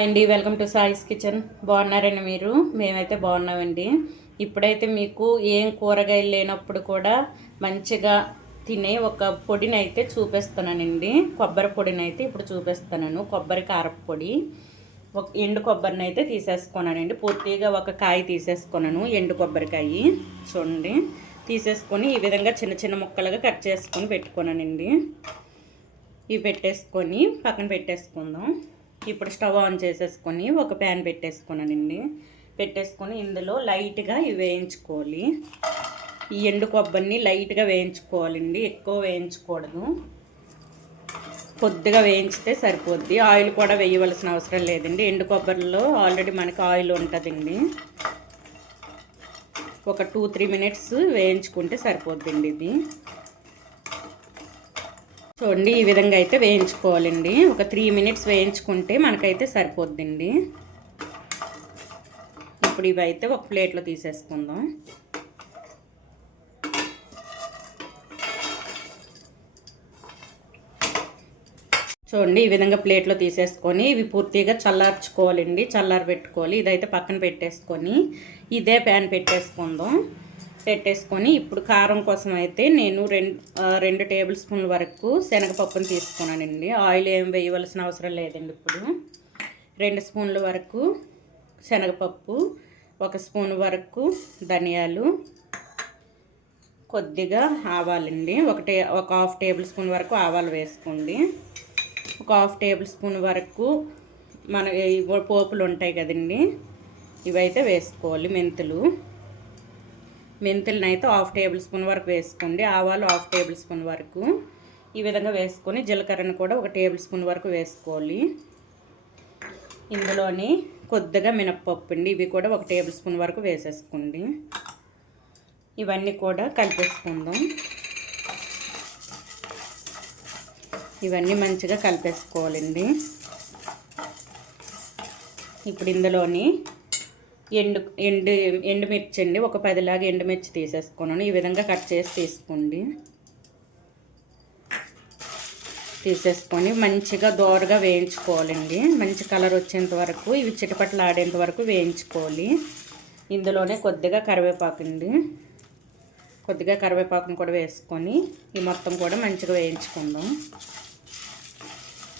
Hi అండి welcome to సాయిస్ kitchen. బాగున్నారండి మీరు? మేమైతే బాగున్నామండి. ఇప్పుడైతే మీకు ఏం కూరగాయలు లేనప్పుడు కూడా మంచిగా తినే ఒక పొడిని అయితే చూపిస్తున్నానండి. కొబ్బరి పొడిని అయితే ఇప్పుడు చూపిస్తున్నాను. కొబ్బరి కారపొడి పొడి ఒక ఎండు కొబ్బరిని అయితే తీసేసుకున్నానండి. పూర్తిగా ఒక కాయ తీసేసుకున్నాను ఎండు కొబ్బరికాయ. చూడండి. తీసేసుకొని ఈ విధంగా చిన్న చిన్న ముక్కలుగా కట్ చేసుకొని పెట్టుకున్నానండి. ఇవి పెట్టేసుకొని పక్కన పెట్టేసుకుందాం. ఇప్పుడు స్టవ్ ఆన్ చేసేసుకొని ఒక ప్యాన్ పెట్టేసుకున్నానండి పెట్టేసుకొని ఇందులో లైట్గా ఇవి వేయించుకోవాలి. ఈ ఎండు కొబ్బరిని లైట్గా వేయించుకోవాలండి. ఎక్కువ వేయించకూడదు. కొద్దిగా వేయించితే సరిపోద్ది. ఆయిల్ కూడా వేయవలసిన అవసరం లేదండి. ఎండు కొబ్బరిలో ఆల్రెడీ మనకి ఆయిల్ ఉంటుందండి. ఒక టూ త్రీ మినిట్స్ వేయించుకుంటే సరిపోద్దండి ఇది. చూడండి ఈ విధంగా అయితే వేయించుకోవాలండి. ఒక త్రీ మినిట్స్ వేయించుకుంటే మనకైతే సరిపోద్దండి. ఇప్పుడు ఇవి అయితే ఒక ప్లేట్లో తీసేసుకుందాం. చూడండి ఈ విధంగా ప్లేట్లో తీసేసుకొని ఇవి పూర్తిగా చల్లార్చుకోవాలండి. చల్లారి పెట్టుకోవాలి ఇదైతే పక్కన పెట్టేసుకొని ఇదే ప్యాన్ పెట్టేసుకుందాం. పెట్టేసుకొని ఇప్పుడు కారం కోసం అయితే నేను రెండు రెండు టేబుల్ స్పూన్ల వరకు శనగపప్పును తీసుకున్నానండి ఆయిల్ ఏం వేయవలసిన అవసరం లేదండి ఇప్పుడు. రెండు స్పూన్ల వరకు శనగపప్పు ఒక స్పూన్ వరకు ధనియాలు కొద్దిగా ఆవాలండి. ఒకటే ఒక హాఫ్ టేబుల్ స్పూన్ వరకు ఆవాలు వేసుకోండి. ఒక హాఫ్ టేబుల్ స్పూన్ వరకు మన పోపులు ఉంటాయి కదండి ఇవైతే వేసుకోవాలి మెంతులు. మెంతులను అయితే హాఫ్ టేబుల్ స్పూన్ వరకు వేసుకోండి. ఆవాలు హాఫ్ టేబుల్ స్పూన్ వరకు. ఈ విధంగా వేసుకొని జీలకర్రను కూడా ఒక టేబుల్ స్పూన్ వరకు వేసుకోవాలి. ఇందులోని కొద్దిగా మినప్పప్పు అండి ఇవి కూడా ఒక టేబుల్ స్పూన్ వరకు వేసేసుకోండి. ఇవన్నీ కూడా కలిపేసుకుందాం. ఇవన్నీ మంచిగా కలిపేసుకోవాలండి. ఇప్పుడు ఇందులోని ఎండు ఎండు ఎండుమిర్చి అండి ఒక పదిలాగా ఎండుమిర్చి తీసేసుకున్నాను. ఈ విధంగా కట్ చేసి తీసుకోండి. తీసేసుకొని మంచిగా దోరగా వేయించుకోవాలండి. మంచి కలర్ వచ్చేంత వరకు ఇవి చిటపట్లు ఆడేంత వరకు వేయించుకోవాలి. ఇందులోనే కొద్దిగా కరివేపాకు అండి. కొద్దిగా కరివేపాకును కూడా వేసుకొని ఈ మొత్తం కూడా మంచిగా వేయించుకుందాం.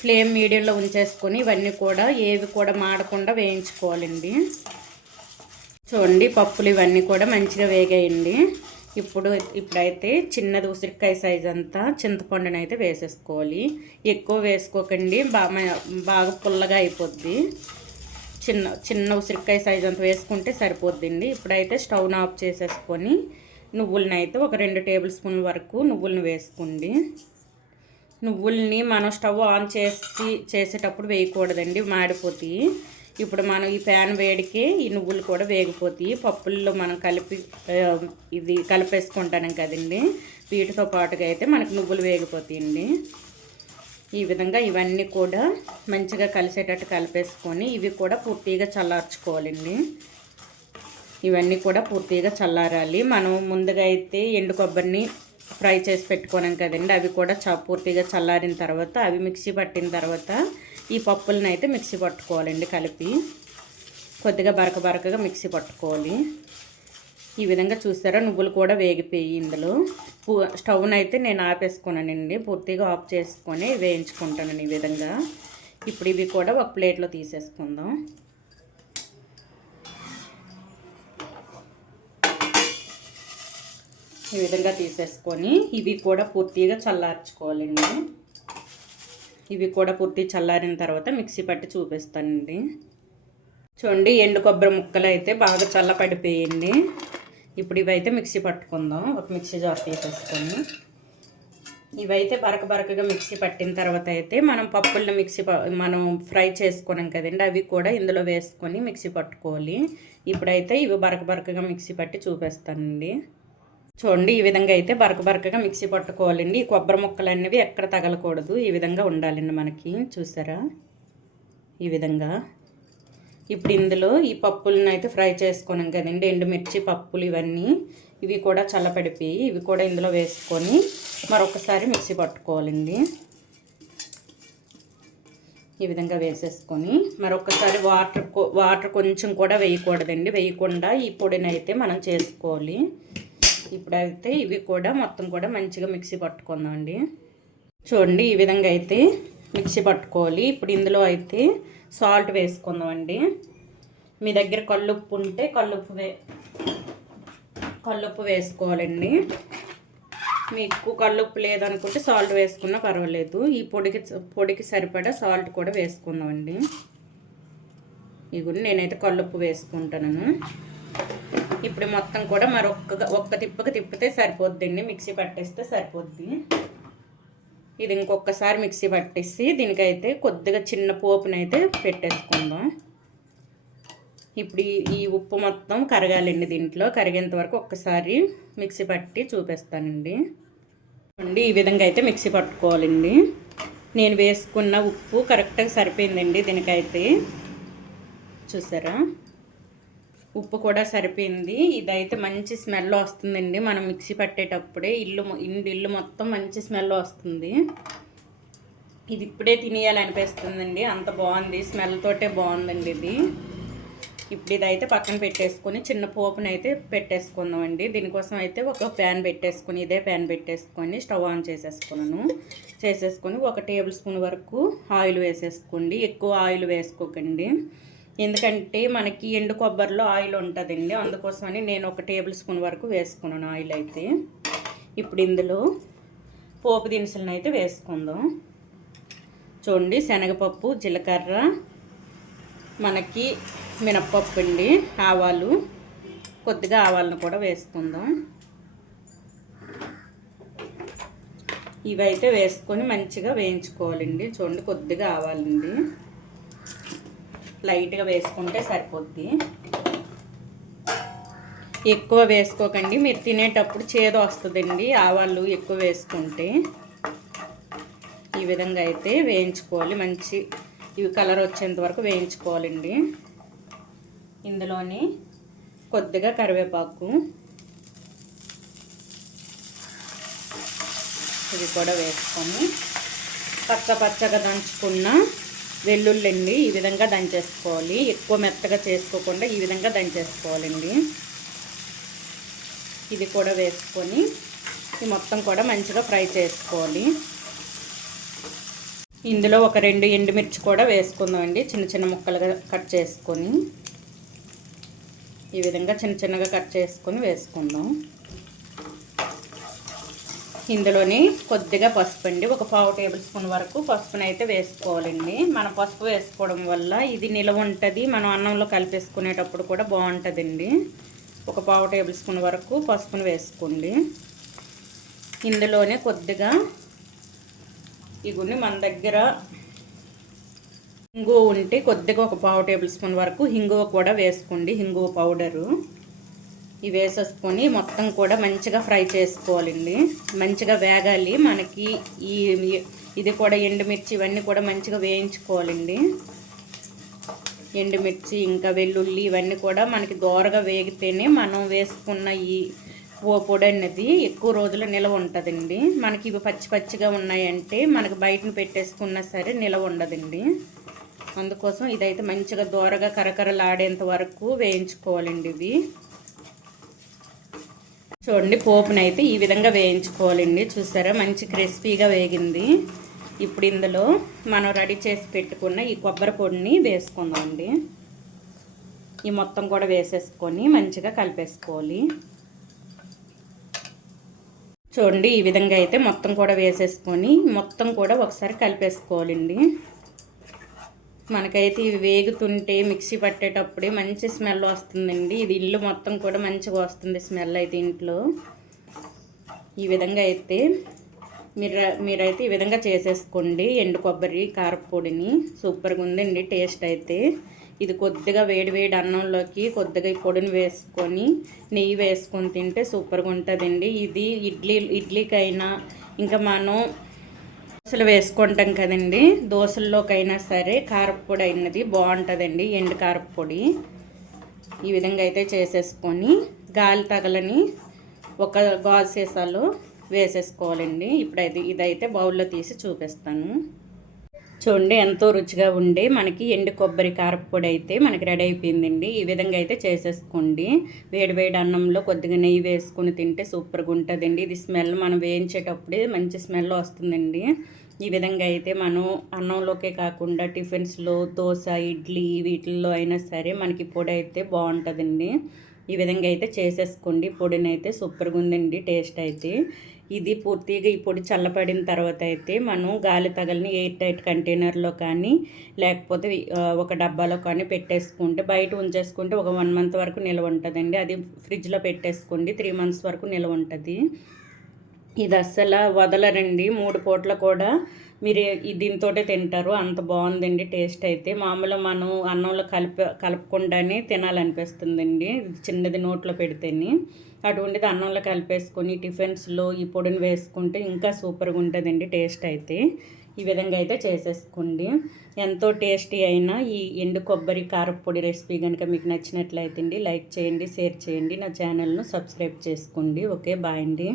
ఫ్లేమ్ మీడియంలో ఉంచేసుకొని ఇవన్నీ కూడా ఏవి కూడా మాడకుండా వేయించుకోవాలండి. చూడండి పప్పులు ఇవన్నీ కూడా మంచిగా వేగాయండి. ఇప్పుడు ఇప్పుడైతే చిన్నది ఉసిరికాయ సైజ్ అంతా చింతపండుని అయితే వేసేసుకోవాలి. ఎక్కువ వేసుకోకండి బాగా బాగా పుల్లగా అయిపోద్ది. చిన్న చిన్న ఉసిరికాయ సైజ్ అంతా వేసుకుంటే సరిపోద్దండి. ఇప్పుడైతే స్టవ్ను ఆఫ్ చేసేసుకొని నువ్వులని అయితే ఒక రెండు టేబుల్ స్పూన్ వరకు నువ్వులను వేసుకోండి. నువ్వుల్ని మనం స్టవ్ ఆన్ చేసి చేసేటప్పుడు వేయకూడదండి మాడిపోతాయి. ఇప్పుడు మనం ఈ ఫ్యాన్ వేడికి ఈ నువ్వులు కూడా వేగిపోతాయి. పప్పుల్లో మనం కలిపి ఇది కలిపేసుకుంటాం కదండి. వీటితో పాటుగా అయితే మనకు నువ్వులు వేగిపోతాయండి. ఈ విధంగా ఇవన్నీ కూడా మంచిగా కలిసేటట్టు కలిపేసుకొని ఇవి కూడా పూర్తిగా చల్లార్చుకోవాలండి. ఇవన్నీ కూడా పూర్తిగా చల్లారాలి. మనం ముందుగా అయితే ఎండు కొబ్బరిని ఫ్రై చేసి పెట్టుకోనాం కదండి. అవి కూడా చ పూర్తిగా చల్లారిన తర్వాత అవి మిక్సీ పట్టిన తర్వాత ఈ పప్పులను అయితే మిక్సీ పట్టుకోవాలండి కలిపి. కొద్దిగా బరక బరకగా మిక్సీ పట్టుకోవాలి. ఈ విధంగా చూసారా నువ్వులు కూడా వేగిపోయి ఇందులో. స్టవ్ని అయితే నేను ఆపేసుకున్నానండి. పూర్తిగా ఆఫ్ చేసుకొని వేయించుకుంటాను ఈ విధంగా. ఇప్పుడు ఇవి కూడా ఒక ప్లేట్లో తీసేసుకుందాం. ఈ విధంగా తీసేసుకొని ఇవి కూడా పూర్తిగా చల్లార్చుకోవాలండి. ఇవి కూడా పూర్తి చల్లారిన తర్వాత మిక్సీ పట్టి చూపిస్తానండి. చూడండి ఎండు కొబ్బరి ముక్కలు అయితే బాగా చల్లపడిపోయండి ఇప్పుడు ఇవైతే మిక్సీ పట్టుకుందాం. ఒక మిక్సీ జార్ తీసేసుకొని. ఇవైతే బరక బరకగా మిక్సీ పట్టిన తర్వాత అయితే మనం పప్పులను మిక్సీ మనం ఫ్రై చేసుకున్నాం కదండి అవి కూడా ఇందులో వేసుకొని మిక్సీ పట్టుకోవాలి. ఇప్పుడైతే ఇవి బరక బరకగా మిక్సీ పట్టి చూపిస్తానండి. చూడండి ఈ విధంగా అయితే బరక బరకగా మిక్సీ పట్టుకోవాలండి. ఈ కొబ్బరి ముక్కలు అనేవి ఎక్కడ తగలకూడదు. ఈ విధంగా ఉండాలండి మనకి. చూసారా? ఈ విధంగా. ఇప్పుడు ఇందులో ఈ పప్పులను అయితే ఫ్రై చేసుకున్నాం కదండి. ఎండుమిర్చి పప్పులు ఇవన్నీ. ఇవి కూడా చల్లపడిపోయి ఇవి కూడా ఇందులో వేసుకొని మరొకసారి మిక్సీ పట్టుకోవాలండి. ఈ విధంగా వేసేసుకొని మరొకసారి వాటర్ వాటర్ కొంచెం కూడా వేయకూడదండి. వేయకుండా ఈ పొడిని అయితే మనం చేసుకోవాలి. ఇప్పుడైతే ఇవి కూడా మొత్తం కూడా మంచిగా మిక్సీ పట్టుకుందామండి. చూడండి ఈ విధంగా అయితే మిక్సీ పట్టుకోవాలి. ఇప్పుడు ఇందులో అయితే సాల్ట్ వేసుకుందామండి. మీ దగ్గర కళ్ళుప్పు ఉంటే కళ్ళుప్పు వే కళ్ళుప్పు వేసుకోవాలండి. మీకు కళ్ళుప్పు లేదనుకుంటే సాల్ట్ వేసుకున్నా పర్వాలేదు. ఈ పొడికి పొడికి సరిపడా సాల్ట్ కూడా వేసుకుందామండి. ఇవి నేనైతే కళ్ళుప్పు వేసుకుంటాను ఇప్పుడు మొత్తం కూడా మరొక్క ఒక్క తిప్పకి తిప్పితే సరిపోద్దండి. మిక్సీ పట్టేస్తే సరిపోద్ది. ఇది ఇంకొకసారి మిక్సీ పట్టేసి దీనికైతే కొద్దిగా చిన్న పోపునైతే పెట్టేసుకుందాం. ఇప్పుడు ఈ ఈ ఉప్పు మొత్తం కరగాలండి దీంట్లో. కరిగేంత వరకు ఒక్కసారి మిక్సీ పట్టి చూపిస్తానండి. అండి ఈ విధంగా అయితే మిక్సీ పట్టుకోవాలండి. నేను వేసుకున్న ఉప్పు కరెక్ట్గా సరిపోయిందండి దీనికైతే. చూసారా? ఉప్పు కూడా సరిపోయింది. ఇదైతే మంచి స్మెల్ వస్తుందండి. మనం మిక్సీ పట్టేటప్పుడే ఇల్లు ఇండి ఇల్లు మొత్తం మంచి స్మెల్ వస్తుంది. ఇది ఇప్పుడే తినేయాలనిపిస్తుందండి. అంత బాగుంది. స్మెల్ తోటే బాగుందండి ఇది. ఇప్పుడు ఇదైతే పక్కన పెట్టేసుకొని చిన్న పోపుని అయితే పెట్టేసుకుందామండి. దీనికోసం అయితే ఒక ప్యాన్ పెట్టేసుకొని ఇదే ప్యాన్ పెట్టేసుకొని స్టవ్ ఆన్ చేసేసుకున్నాను. చేసేసుకొని ఒక టేబుల్ స్పూన్ వరకు ఆయిల్ వేసేసుకోండి. ఎక్కువ ఆయిల్ వేసుకోకండి. ఎందుకంటే మనకి ఎండు కొబ్బరిలో ఆయిల్ ఉంటుందండి. అందుకోసమని నేను ఒక టేబుల్ స్పూన్ వరకు వేసుకున్నాను ఆయిల్ అయితే. ఇప్పుడు ఇందులో పోపు దినుసులను అయితే వేసుకుందాం. చూడండి శనగపప్పు జీలకర్ర మనకి మినప్పప్పు అండి ఆవాలు కొద్దిగా ఆవాలను కూడా వేసుకుందాం. ఇవైతే వేసుకొని మంచిగా వేయించుకోవాలండి. చూడండి కొద్దిగా ఆవాలండి. లైట్గా వేసుకుంటే సరిపోద్ది. ఎక్కువ వేసుకోకండి. మీరు తినేటప్పుడు చేదు వస్తుందండి. ఆవాళ్ళు ఎక్కువ వేసుకుంటే ఈ విధంగా అయితే వేయించుకోవాలి. మంచి ఇవి కలర్ వచ్చేంత వరకు వేయించుకోవాలండి. ఇందులోని కొద్దిగా కరివేపాకు ఇది కూడా వేసుకొని పచ్చ పచ్చగా దంచుకున్న వెల్లుల్లండి ఈ విధంగా దంచేసుకోవాలి. ఎక్కువ మెత్తగా చేసుకోకుండా ఈ విధంగా దంచేసుకోవాలండి. ఇది కూడా వేసుకొని ఇది మొత్తం కూడా మంచిగా ఫ్రై చేసుకోవాలి. ఇందులో ఒక రెండు ఎండుమిర్చి కూడా వేసుకుందామండి. చిన్న చిన్న ముక్కలుగా కట్ చేసుకొని ఈ విధంగా చిన్న చిన్నగా కట్ చేసుకొని వేసుకుందాం. ఇందులోని కొద్దిగా పసుపు అండి. ఒక పావు టేబుల్ స్పూన్ వరకు పసుపుని అయితే వేసుకోవాలండి. మనం పసుపు వేసుకోవడం వల్ల ఇది నిలవ ఉంటుంది. మనం అన్నంలో కలిపేసుకునేటప్పుడు కూడా బాగుంటుందండి. ఒక పావు టేబుల్ స్పూన్ వరకు పసుపుని వేసుకోండి. ఇందులోనే కొద్దిగా ఇగుని మన దగ్గర హింగువ ఉంటే కొద్దిగా ఒక పావు టేబుల్ స్పూన్ వరకు హింగువ కూడా వేసుకోండి. హింగువ పౌడరు. ఇవి వేసేసుకొని మొత్తం కూడా మంచిగా ఫ్రై చేసుకోవాలండి. మంచిగా వేగాలి. మనకి ఈ ఇది కూడా ఎండుమిర్చి ఇవన్నీ కూడా మంచిగా వేయించుకోవాలండి. ఎండుమిర్చి ఇంకా వెల్లుల్లి ఇవన్నీ కూడా మనకి దోరగా వేగితేనే మనం వేసుకున్న ఈ ఓ పొడి అనేది ఎక్కువ రోజులు నిలవ ఉంటుందండి. మనకి ఇవి పచ్చి పచ్చిగా ఉన్నాయంటే మనకి బయటను పెట్టేసుకున్నా సరే నిలవ ఉండదండి. అందుకోసం ఇదైతే మంచిగా దోరగా కరకరలాడేంత వరకు వేయించుకోవాలండి ఇవి. చూడండి పోపునైతే ఈ విధంగా వేయించుకోవాలండి. చూసారా? మంచి క్రిస్పీగా వేగింది. ఇప్పుడు ఇందులో మనం రెడీ చేసి పెట్టుకున్న ఈ కొబ్బరి పొడిని వేసుకుందామండి. ఈ మొత్తం కూడా వేసేసుకొని మంచిగా కలిపేసుకోవాలి. చూడండి ఈ విధంగా అయితే మొత్తం కూడా వేసేసుకొని మొత్తం కూడా ఒకసారి కలిపేసుకోవాలండి. మనకైతే ఇవి వేగుతుంటే మిక్సీ పట్టేటప్పుడే మంచి స్మెల్ వస్తుందండి. ఇది ఇల్లు మొత్తం కూడా మంచిగా వస్తుంది స్మెల్ అయితే ఇంట్లో. ఈ విధంగా అయితే మీరు మీరైతే ఈ విధంగా చేసేసుకోండి. ఎండు కొబ్బరి కారపొడిని. సూపర్గా ఉందండి టేస్ట్ అయితే. ఇది కొద్దిగా వేడి వేడి అన్నంలోకి కొద్దిగా ఈ పొడిని వేసుకొని నెయ్యి వేసుకొని తింటే సూపర్గా ఉంటుందండి. ఇది ఇడ్లీ ఇడ్లీకైనా ఇంకా మనం దోశలు వేసుకుంటాం కదండి. దోశల్లోకైనా సరే కారపొడి అయినది బాగుంటుందండి. ఎండు కారపొడి ఈ విధంగా అయితే చేసేసుకొని గాలి తగలని ఒక గాజు సీసాలు వేసేసుకోవాలండి. ఇప్పుడు అది ఇదైతే బౌల్లో తీసి చూపిస్తాను. చూడండి ఎంతో రుచిగా ఉండే మనకి ఎండు కొబ్బరి కారపొడి అయితే మనకి రెడీ అయిపోయిందండి. ఈ విధంగా అయితే చేసేసుకోండి. వేడి వేడి అన్నంలో కొద్దిగా నెయ్యి వేసుకుని తింటే సూపర్గా ఉంటుందండి. ఇది స్మెల్ మనం వేయించేటప్పుడే మంచి స్మెల్ వస్తుందండి. ఈ విధంగా అయితే మనం అన్నంలోకే కాకుండా టిఫిన్స్లో దోశ ఇడ్లీ వీటిల్లో అయినా సరే మనకి పొడి అయితే బాగుంటుందండి. ఈ విధంగా అయితే చేసేసుకోండి. పొడిని అయితే సూపర్గా ఉందండి టేస్ట్ అయితే. ఇది పూర్తిగా ఈ పొడి చల్లపడిన తర్వాత అయితే మనం గాలి తగలని ఎయిర్ టైట్ కంటైనర్లో కానీ లేకపోతే ఒక డబ్బాలో కానీ పెట్టేసుకుంటే బయట ఉంచేసుకుంటే ఒక వన్ మంత్ వరకు నిల్వ ఉంటుందండి. అది ఫ్రిడ్జ్లో పెట్టేసుకోండి. త్రీ మంత్స్ వరకు నిల్వ ఉంటుంది. ఇది అస్సలు వదలరండి. మూడు పూట్ల కూడా మీరు దీంతో తింటారు. అంత బాగుందండి టేస్ట్ అయితే. మామూలు మనం అన్నంలో కలిపి కలపకుండానే తినాలనిపిస్తుందండి. చిన్నది నోట్లో పెడితేనే. అటువంటిది అన్నంలో కలిపేసుకొని టిఫిన్స్లో ఈ పొడిని వేసుకుంటే ఇంకా సూపర్గా ఉంటుందండి టేస్ట్ అయితే. ఈ విధంగా అయితే చేసేసుకోండి. ఎంతో టేస్టీ అయిన ఈ ఎండు కొబ్బరి కారపొడి రెసిపీ కనుక మీకు నచ్చినట్లయితే లైక్ చేయండి షేర్ చేయండి. నా ఛానల్ను సబ్స్క్రైబ్ చేసుకోండి. ఓకే బాయ్ అండి.